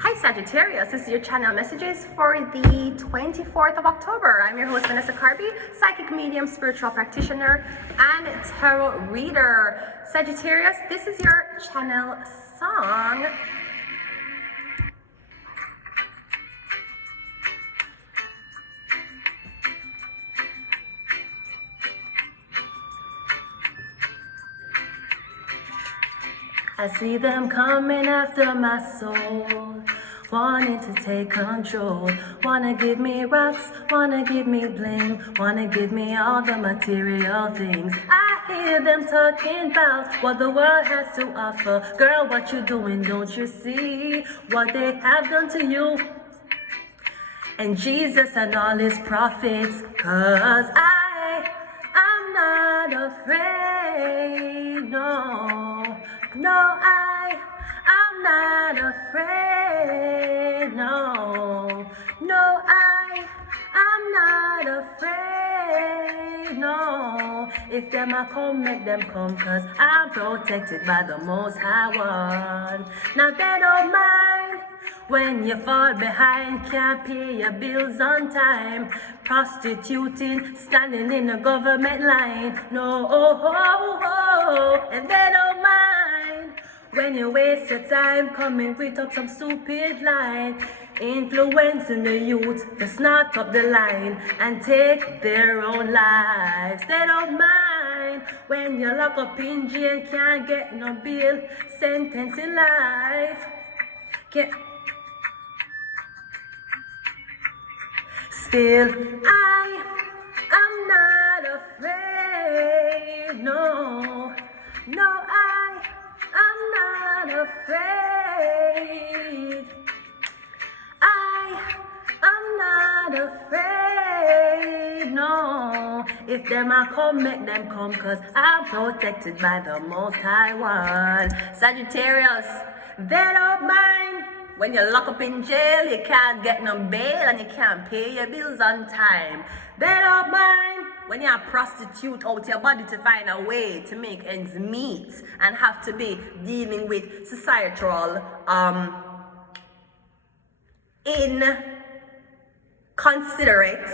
Hi Sagittarius, this is your channel messages for the 24th of October. I'm your host Vanessa Carby, psychic medium, spiritual practitioner, and tarot reader. Sagittarius, this is your channel song. I see them coming after my soul, wanting to take control. Wanna give me rocks, wanna give me bling, wanna give me all the material things. I hear them talking about what the world has to offer. Girl, what you doing? Don't you see what they have done to you? And Jesus and all his prophets, 'cause I'm not afraid, no. No, I'm not afraid, no. No, I'm not afraid, no. If them a come, make them come, 'cause I'm protected by the Most High One. Now they don't mind when you fall behind, can't pay your bills on time, prostituting, standing in a government line. No, and they don't mind when you waste your time coming with up some stupid line, influencing the youth to snort up the line and take their own lives. They don't mind when you lock up in jail, can't get no bail, sentence in life. Still, I'm not afraid, no. No, I'm not afraid. I'm not afraid, no. If them a come, make them come, 'cause I'm protected by the Most High One. Sagittarius, they don't mind when you're locked up in jail, you can't get no bail and you can't pay your bills on time. They don't mind when you're a prostitute out your body to find a way to make ends meet and have to be dealing with societal inconsiderate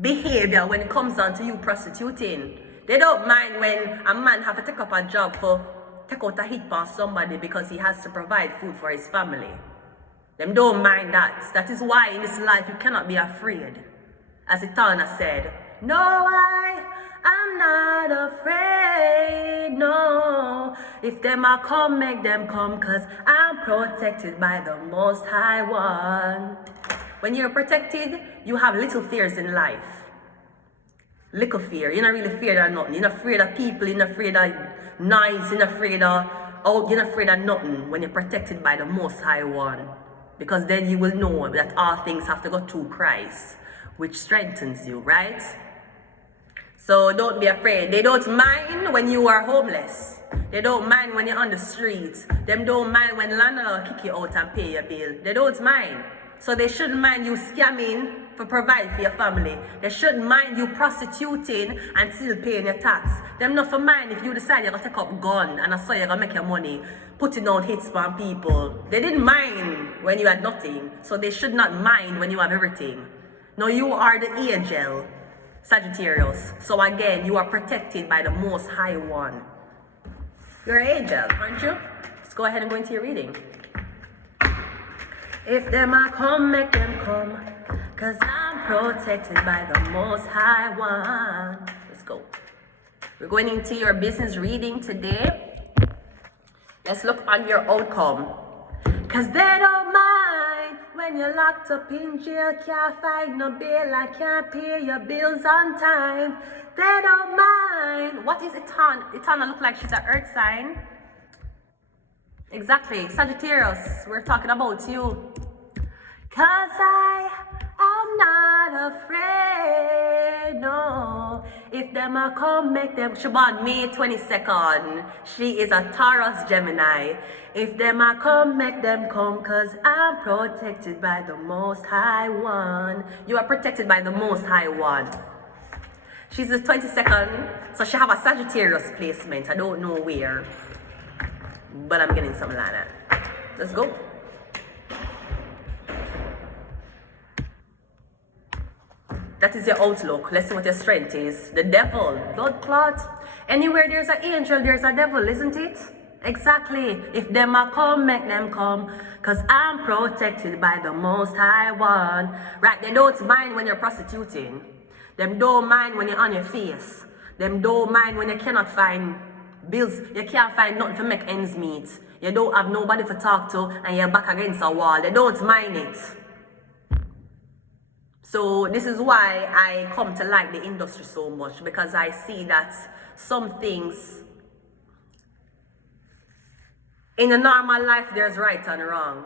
behavior when it comes down to you prostituting. They don't mind when a man have to take up a job for take out a hit on somebody because he has to provide food for his family. Them don't mind that. That is why in this life you cannot be afraid. As Itana said, no, I'm not afraid, no. If them a come, make them come, 'cause I'm protected by the Most High One. When you're protected, you have little fears in life. Little fear. You're not really afraid of nothing. You're not afraid of people. You're not afraid of noise. You're not afraid of you're not afraid of nothing when you're protected by the Most High One. Because then you will know that all things have to go through Christ, which strengthens you, right? So don't be afraid. They don't mind when you are homeless. They don't mind when you're on the streets. Them don't mind when landlord kick you out and pay your bill. They don't mind. So they shouldn't mind you scamming for provide for your family. They shouldn't mind you prostituting and still paying your tax. Them not for mind if you decide you're gonna take up gun and I saw you're gonna make your money putting out hits on people. They didn't mind when you had nothing. So they should not mind when you have everything. No, you are the angel, Sagittarius. So again, you are protected by the Most High One. You're an angel, aren't you? Let's go ahead and go into your reading. If them a come, make them come, 'cause I'm protected by the Most High One. Let's go. We're going into your business reading today. Let's look on your outcome. 'Cause they don't mind when you're locked up in jail, can't find no bail, I can't pay your bills on time. They don't mind. What is Itana? Itana look like she's an earth sign. Exactly, Sagittarius, we're talking about you. 'Cause I'm not afraid, no. If them a come, make them. She born May 22nd. She is a Taurus Gemini. If them a come, make them come, 'cause I'm protected by the Most High One. You are protected by the Most High One. She's the 22nd, so she have a Sagittarius placement. I don't know where, but I'm getting something like that. Let's go. That is your outlook. Let's see what your strength is. The devil, blood clot. Anywhere there's an angel, there's a devil, isn't it? Exactly. If them a come, make them come. Cause I'm protected by the Most High One. Right, they don't mind when you're prostituting. Them don't mind when you're on your face. Them don't mind when you cannot find bills. You can't find nothing to make ends meet. You don't have nobody to talk to and you're back against a wall. They don't mind it. So this is why I come to like the industry so much, because I see that some things in a normal life there's right and wrong.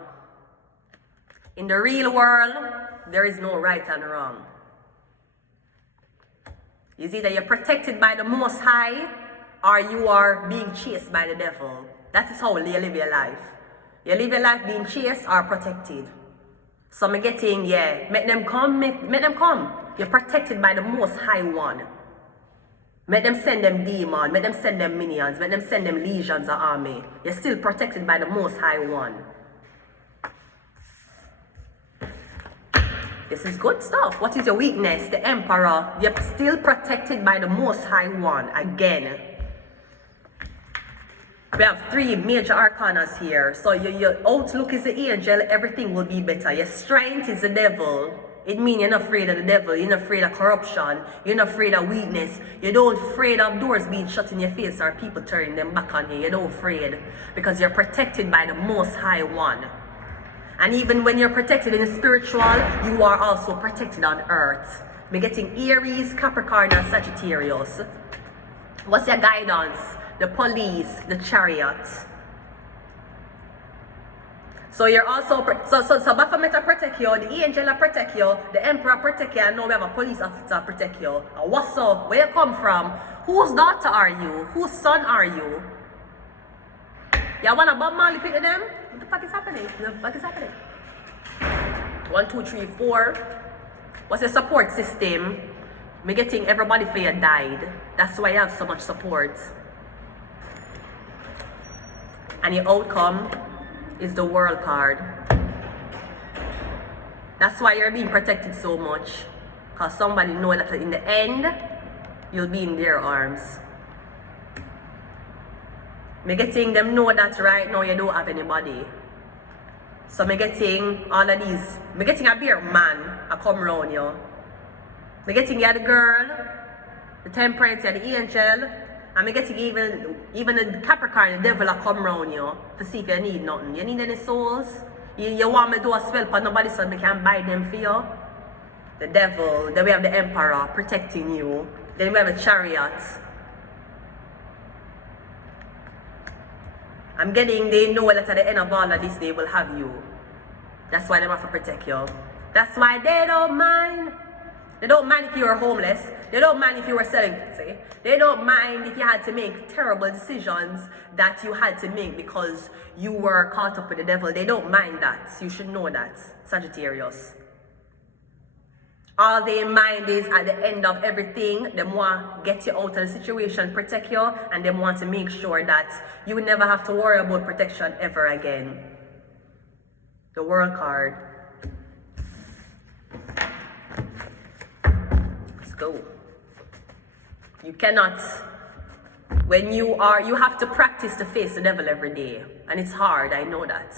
In the real world, there is no right and wrong. You see that you're protected by the Most High or you are being chased by the devil. That is how you live your life. You live your life being chased or protected. So I'm getting, yeah, make them come, make them come. You're protected by the Most High One. Make them send them demons, make them send them minions, make them send them legions of army. You're still protected by the Most High One. This is good stuff. What is your weakness? The Emperor. You're still protected by the Most High One. Again. We have 3 major arcanas here. So your outlook is the angel, everything will be better. Your strength is the devil. It means you're not afraid of the devil, you're not afraid of corruption, you're not afraid of weakness, you don't afraid of doors being shut in your face or people turning them back on you. You don't afraid because you're protected by the Most High One. And even when you're protected in the spiritual, you are also protected on earth. We're getting Aries, Capricorn, and Sagittarius. What's your guidance? The police, the chariot. So you're also, so Baphomet protect you, the angel protect you, the emperor protect you, and now we have a police officer protect you. And what's up? Where you come from? Whose daughter are you? Whose son are you? You want a Bob Marley pick them? What the fuck is happening? What the fuck is happening? 1, 2, 3, 4. What's your support system? Me getting everybody for you died. That's why you have so much support. And your outcome is the World card. That's why you're being protected so much. Because somebody knows that in the end, you'll be in their arms. Me getting them know that right now you don't have anybody. So me getting all of these. Me getting a bear man I come around you. Me getting you the girl, the temperance, you the angel. And me getting even the Capricorn, the devil will come around you to see if you need nothing. You need any souls? You want me to do a spell for nobody so me can buy them for you? The devil, then we have the emperor protecting you. Then we have the chariot. I'm getting, they know that at the end of all of this they will have you. That's why they have to protect you. That's why they don't mind. They don't mind if you were homeless. They don't mind if you were selling pussy. They don't mind if you had to make terrible decisions that you had to make because you were caught up with the devil. They don't mind that. You should know that, Sagittarius. All they mind is at the end of everything, they want to get you out of the situation, protect you, and they want to make sure that you never have to worry about protection ever again. The World card. Go. You cannot, when you have to practice to face the devil every day. And it's hard, I know that.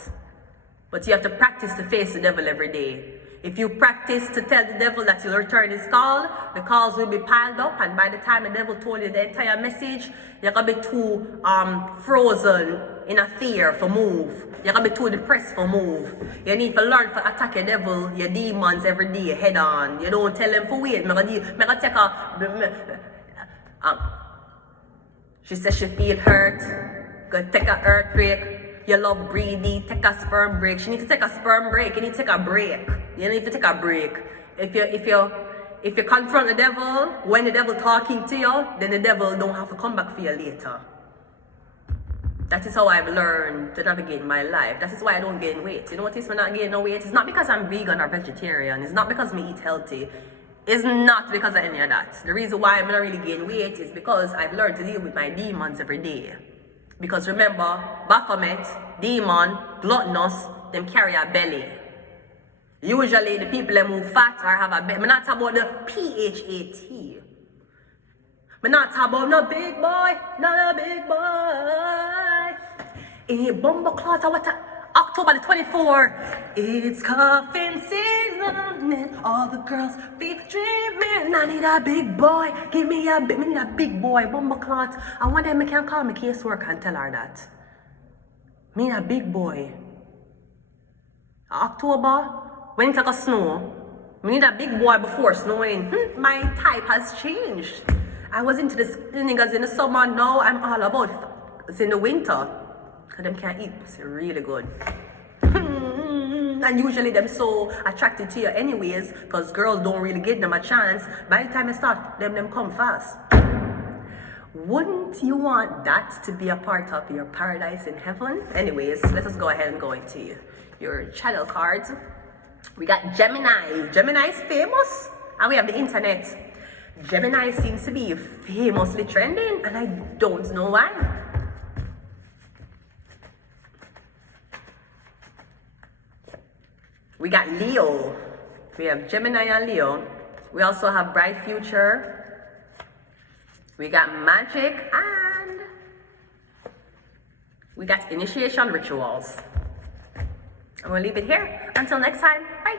But you have to practice to face the devil every day. If you practice to tell the devil that you'll return his call, the calls will be piled up, and by the time the devil told you the entire message, you're gonna be too frozen in a fear for move. You're gonna be too depressed for move. You need to learn to attack your devil, your demons every day, head on. You don't tell them for wait. I'm gonna take a. She says she feel hurt. Go take a earthquake. You love breathing, take a sperm break. She needs to take a sperm break. You need to take a break. You need to take a break. If you confront the devil, when the devil talking to you, then the devil don't have to come back for you later. That is how I've learned to navigate my life. That is why I don't gain weight. You notice when I gain no weight? It's not because I'm vegan or vegetarian. It's not because me eat healthy. It's not because of any of that. The reason why I'm not really gain weight is because I've learned to deal with my demons every day. Because remember, Baphomet, demon, gluttonous, them carry a belly. Usually the people that move fat or have a bit. I'm not talking about the PHAT. I'm not talking about no big boy, not a big boy. A bumbo clot, October the 24th. It's coffin season, and all the girls be dreaming. I need a big boy, give me a big, me need a big boy, bumbo clot. And one day I can call my caseworker and tell her that. Me need a big boy. October, when it's like a snow, we need a big boy before snowing. My type has changed. I was into the niggas in the summer, now I'm all about it's in the winter. Because them can't eat, it's really good. And usually them so attracted to you anyways, because girls don't really give them a chance. By the time you start, them come fast. Wouldn't you want that to be a part of your paradise in heaven? Anyways, let us go ahead and go into your channel cards. We got Gemini. Gemini is famous, and we have the internet. Gemini seems to be famously trending, and I don't know why. We got Leo. We have Gemini and Leo. We also have Bright Future. We got Magic, and we got Initiation Rituals. I'm gonna leave it here. Until next time, bye.